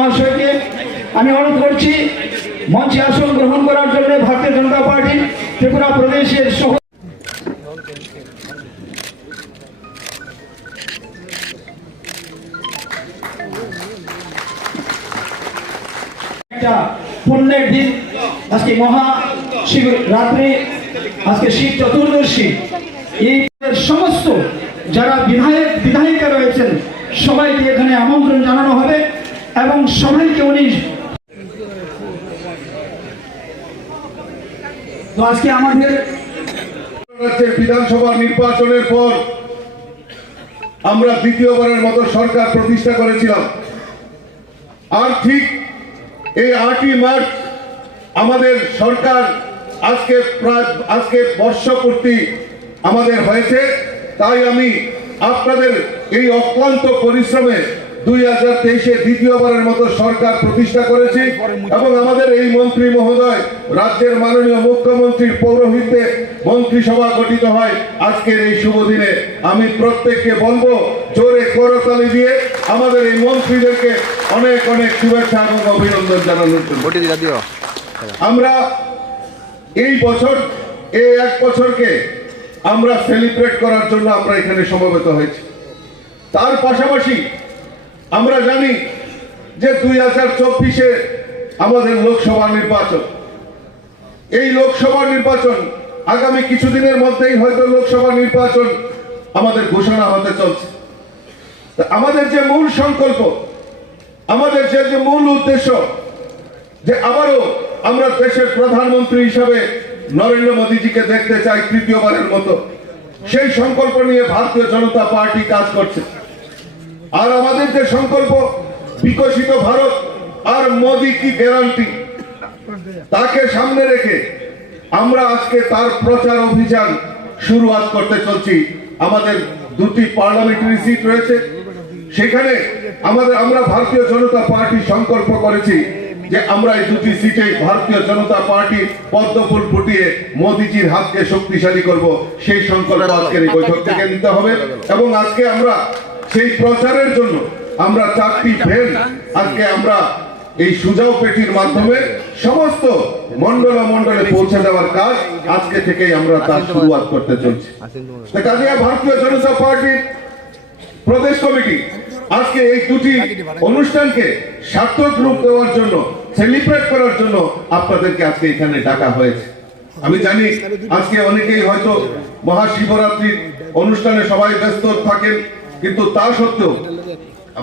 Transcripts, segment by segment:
মহাশয়কে আমি অনুরোধ করছি, মঞ্চে আসন গ্রহণ করার জন্য ভারতীয় জনতা পার্টি ত্রিপুরা প্রদেশের সহ পুণ্যের দিন। আজকে মহা শিব রাত্রি আজকে শিব চতুর্দশী। এই সমস্ত যারা বিধায়ক, বিধায়িকা রয়েছেন, সবাইকে এখানে আমন্ত্রণ জানানো হবে। এবং সবাইকে উনি তো আজকে আমাদের বিধানসভা নির্বাচনের পর আমরা দ্বিতীয়বারের মতো সরকার প্রতিষ্ঠা করেছিলাম। আর ঠিক এই আটই মার্চ আমাদের সরকার আজকে প্রায়, আজকে বর্ষপূর্তি আমাদের হয়েছে। তাই আমি আপনাদের এই অক্লান্ত পরিশ্রমে দুই হাজার তেইশে দ্বিতীয়বারের মতো সরকার প্রতিষ্ঠা করেছি এবং আমাদের এই মন্ত্রী মহোদয় রাজ্যের মাননীয় মুখ্যমন্ত্রীর পৌরোহিত্যে মন্ত্রিসভা গঠিত হয় আজকের এই শুভ দিনে আমি প্রত্যেককে বলব জোরে করতালি দিয়ে আমাদের এই মন্ত্রীদেরকে অনেক অনেক শুভেচ্ছা এবং অভিনন্দন জানানোর জন্য। আমরা এই বছর এই এক বছরকে আমরা সেলিব্রেট করার জন্য আমরা এখানে সমবেত হয়েছি। তার পাশাপাশি আমরা জানি যে দুই হাজার চব্বিশে আমাদের লোকসভা নির্বাচন। এই লোকসভা নির্বাচন আগামী কিছুদিনের মধ্যেই হয়তো লোকসভা নির্বাচন আমাদের ঘোষণা হতে চলছে। আমাদের যে মূল সংকল্প, আমাদের যে যে মূল উদ্দেশ্য, যে আবারও আমরা দেশের প্রধানমন্ত্রী হিসাবে নরেন্দ্র মোদীজিকে দেখতে চাই তৃতীয়বারের মতো, সেই সংকল্প নিয়ে ভারতীয় জনতা পার্টি কাজ করছে। আর আমাদের যে সংকল্প, বিকশিত ভারত আর মোদী কি গ্যারান্টি তাকে সামনে রেখে আমরা আজকে তার প্রচার অভিযান শুরুয়াত করতে চলছি। আমাদের দুটি পার্লামেন্টারি সিট রয়েছে। সেখানে আমাদের, আমরা ভারতীয় জনতা পার্টি সংকল্প করেছি যে আমরা এই দুটি সিটে ভারতীয় জনতা পার্টি পদ্মফুল ফুটিয়ে মোদিজির হাতকে শক্তিশালী করব। সেই সংকল্প আজকের এই বৈঠক থেকে নিতে হবে। এবং আজকে আমরা সেই প্রচারের জন্য আমরা চারটি ভেন আজকে আমরা এই সুজাও পেটির মাধ্যমে সমস্ত মন্ডল মন্ডলে পৌঁছে দেওয়ার কাজ আজকে থেকেই আমরা তার শুরুয়াত করতে চলছি। আসেন তোমার তা কাজে ভারতীয় জনতা পার্টির প্রদেশ কমিটি আজকে এই দুটি অনুষ্ঠানকে সার্থক রূপ দেওয়ার জন্য সেলিব্রেট করার জন্য আপনাদেরকে আজকে এখানে ডাকা হয়েছে। আমি জানি আজকে অনেকেই হয়তো মহাশিবরাত্রির অনুষ্ঠানে সবাই ব্যস্ত থাকেন কিন্তু তা সত্ত্বেও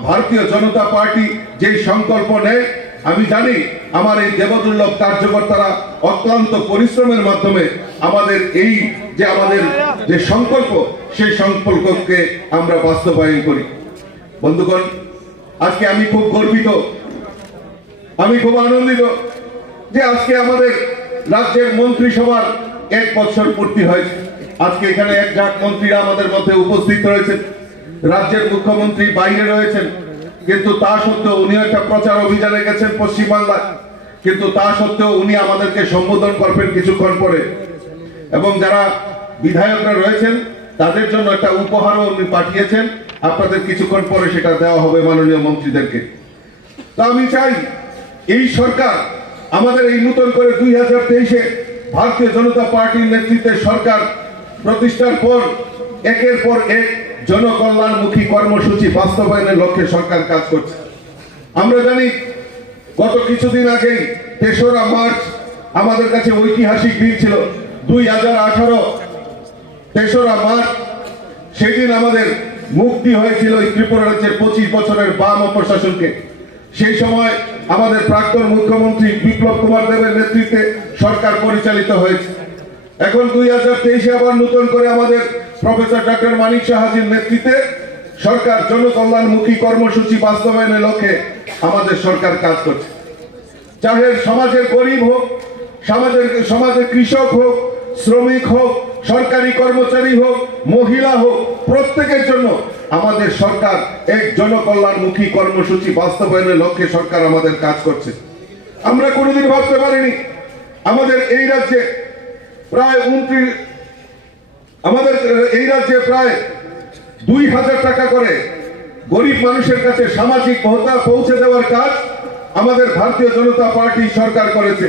ভারতীয় জনতা পার্টি যেই সংকল্প নেয়, আমি জানি আমার এই দেবদুর্লভ কার্যকর্তারা অক্লান্ত পরিশ্রমের মাধ্যমে আমাদের এই যে আমাদের যে সংকল্প, সেই সংকল্পকে আমরা বাস্তবায়ন করি। বন্ধুগণ, আজকে আমি খুব গর্বিত, আমি খুব আনন্দিত যে আজকে আমাদের রাজ্যের মন্ত্রিসভার এক বছর পূর্তি হয়েছে। আজকে এখানে এক ঝাঁক মন্ত্রীরা আমাদের মধ্যে উপস্থিত রয়েছেন। রাজ্যের মুখ্যমন্ত্রী বাইরে রয়েছেন, কিন্তু তা সত্ত্বেও উনি একটা প্রচার অভিযানে গেছেন পশ্চিমবাংলায়। কিন্তু তা সত্ত্বেও উনি আমাদেরকে সম্বোধন করবেন কিছুক্ষণ পরে। এবং যারা বিধায়করা রয়েছেন, তাদের জন্য একটা উপহারও উনি পাঠিয়েছেন। আপনাদের কিছুক্ষণ পরে সেটা দেওয়া হবে মাননীয় মন্ত্রীদেরকে। তো আমি চাই, এই সরকার, আমাদের এই নতুন করে দুই হাজার তেইশে ভারতীয় জনতা পার্টির নেতৃত্বে সরকার প্রতিষ্ঠার পর, একের পর এক জনকল্যাণমুখী কর্মসূচি বাস্তবায়নের লক্ষ্যে সরকার কাজ করছে। আমরা জানি, গত কিছুদিন আগেই তেসরা মার্চ আমাদের কাছে ঐতিহাসিক দিন ছিল, দুই হাজার আঠারো। তেসরা মার্চ, সেদিন আমাদের মুক্তি হয়েছিল এই ত্রিপুরা রাজ্যের পঁচিশ বছরের বাম প্রশাসনকে সেই সময় আমাদের প্রাক্তন মুখ্যমন্ত্রী বিপ্লব কুমার দেবের নেতৃত্বে সরকার পরিচালিত হয়েছে। এখন দুই হাজার তেইশে আবার নতুন করে আমাদের প্রফেসর ডক্টর মানিক সাহাজির নেতৃত্বে সরকার জনকল্যাণমুখী কর্মসূচি বাস্তবায়নের লক্ষ্যে আমাদের সরকার কাজ করছে। চাহে সমাজের গরিব হোক, সমাজের সমাজের কৃষক হোক, শ্রমিক হোক, সরকারি কর্মচারী হোক, মহিলা হোক, প্রত্যেকের জন্য আমাদের সরকার এক জনকল্যাণমুখী কর্মসূচি বাস্তবায়নের লক্ষ্যে সরকার আমাদের কাজ করছে। আমরা কোনোদিন ভাবতে পারিনি, আমাদের এই রাজ্যে প্রায় উনত্রিশ আমাদের এই রাজ্যে প্রায় দুই হাজার টাকা করে গরিব মানুষের কাছে সামাজিক ভত্তা পৌঁছে দেওয়ার কাজ আমাদের ভারতীয় জনতা পার্টি সরকার করেছে।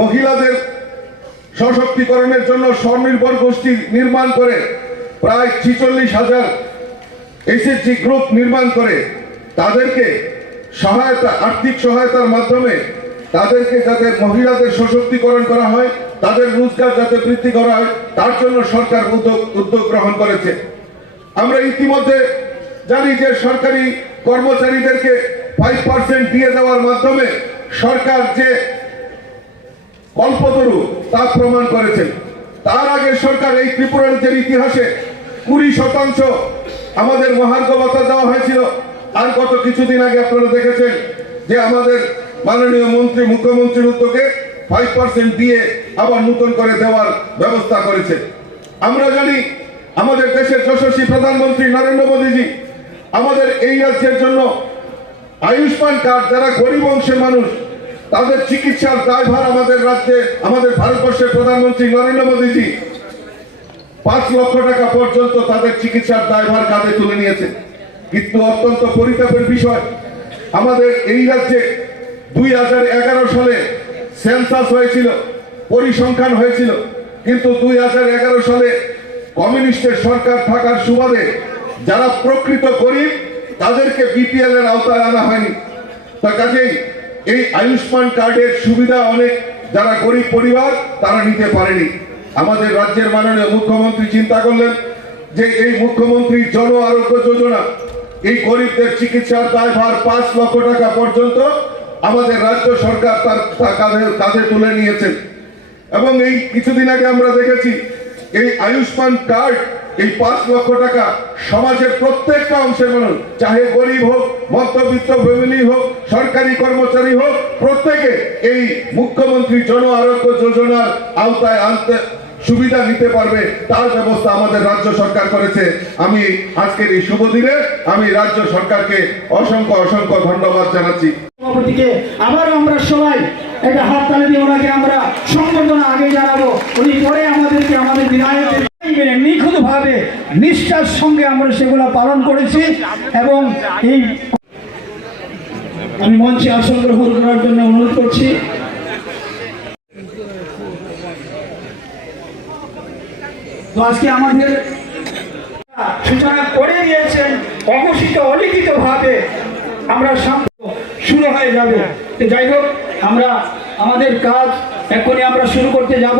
মহিলাদের সশক্তিকরণের জন্য স্বনির্ভর গোষ্ঠী নির্মাণ করে প্রায় ছিচল্লিশ হাজার এসএসজি গ্রুপ নির্মাণ করে, তাদেরকে সহায়তা, আর্থিক সহায়তার মাধ্যমে তাদেরকে যাতে মহিলাদের সশক্তিকরণ করা হয়, তাদের রোজগার যাতে বৃদ্ধি করা হয়, তার জন্য সরকার উদ্যোগ উদ্যোগ গ্রহণ করেছে। আমরা ইতিমধ্যে জানি যে সরকারি কর্মচারীদেরকে ফাইভ পার্সেন্ট দিয়ে দেওয়ার মাধ্যমে সরকার যে কল্পতরু তা প্রমাণ করেছেন তার আগে সরকার এই ত্রিপুরার যে ইতিহাসে কুড়ি শতাংশ আমাদের মহার্ঘ দেওয়া হয়েছিল। আর গত কিছুদিন আগে আপনারা দেখেছেন যে আমাদের মাননীয় মন্ত্রী, মুখ্যমন্ত্রীর উদ্যোগে ফাইভ পার্সেন্ট দিয়ে আবার নতুন করে দেওয়ার ব্যবস্থা করেছে। আমরা জানি আমাদের দেশের যশস্বী প্রধানমন্ত্রী নরেন্দ্র মোদীজি আমাদের এই রাজ্যের জন্য আয়ুষ্মান কার্ড, যারা গরিব অংশের মানুষ, তাদের চিকিৎসার দায়ভার আমাদের রাজ্যে, আমাদের ভারতবর্ষের প্রধানমন্ত্রী নরেন্দ্র মোদীজি পাঁচ লক্ষ টাকা পর্যন্ত তাদের চিকিৎসার দায়ভার কাঁধে তুলে নিয়েছে। কিন্তু অত্যন্ত পরিতাপের বিষয়, আমাদের এই রাজ্যে দুই হাজার এগারো সালে সেন্সাস হয়েছিল, পরিসংখ্যান হয়েছিল, কিন্তু দুই হাজার এগারো সালে কমিউনিস্টের সরকার থাকার সুবাদে যারা প্রকৃত গরিব, তাদেরকে বিপিএল এর আওতায় আনা হয়নি। তা কাজেই এই আয়ুষ্মান কার্ডের সুবিধা অনেক, যারা গরিব পরিবার, তারা নিতে পারেনি। আমাদের রাজ্যের মাননীয় মুখ্যমন্ত্রী চিন্তা করলেন যে এই মুখ্যমন্ত্রী জন আরোগ্য যোজনা, এই গরিবদের চিকিৎসার দায়ভার পাঁচ লক্ষ টাকা পর্যন্ত আমাদের রাজ্য সরকার তার কাঁধে কাঁধে তুলে নিয়েছেন এবং এই কিছুদিন আগে আমরা দেখেছি, এই আয়ুষ্মান কার্ড এই পাঁচ লক্ষ টাকা সমাজের প্রত্যেকটা অংশের মানুষ চাহে গরিব হোক, মধ্যবিত্ত ফ্যামিলি হোক, সরকারি কর্মচারী হোক, প্রত্যেকে এই মুখ্যমন্ত্রী জন আরোগ্য যোজনার আওতায় আনতে সুবিধা নিতে পারবে, তার ব্যবস্থা আমাদের রাজ্য সরকার করেছে। আমি আজকের এই শুভ দিনে আমি রাজ্য সরকারকে অসংখ্য অসংখ্য ধন্যবাদ জানাচ্ছি। সভাপতিকে আবারও আমরা সবাই একটা হাত তালি দিয়ে ওনাকে আমরা সংবর্ধনা আগে জানাব। উনি পরে আমাদেরকে, আমাদের বিধায়কের নিষ্ঠার সঙ্গে আমরা সেগুলো পালন করেছি এবং এই আমি মঞ্চে আসন গ্রহণ করার জন্য অনুরোধ করছি। তো আজকে আমাদের সূচনা করে দিয়েছেন অঘোষিত অলিখিত ভাবে আমরা শুরু হয়ে যাবে। যাই হোক আমরা আমাদের কাজ এখনই আমরা শুরু করতে যাব।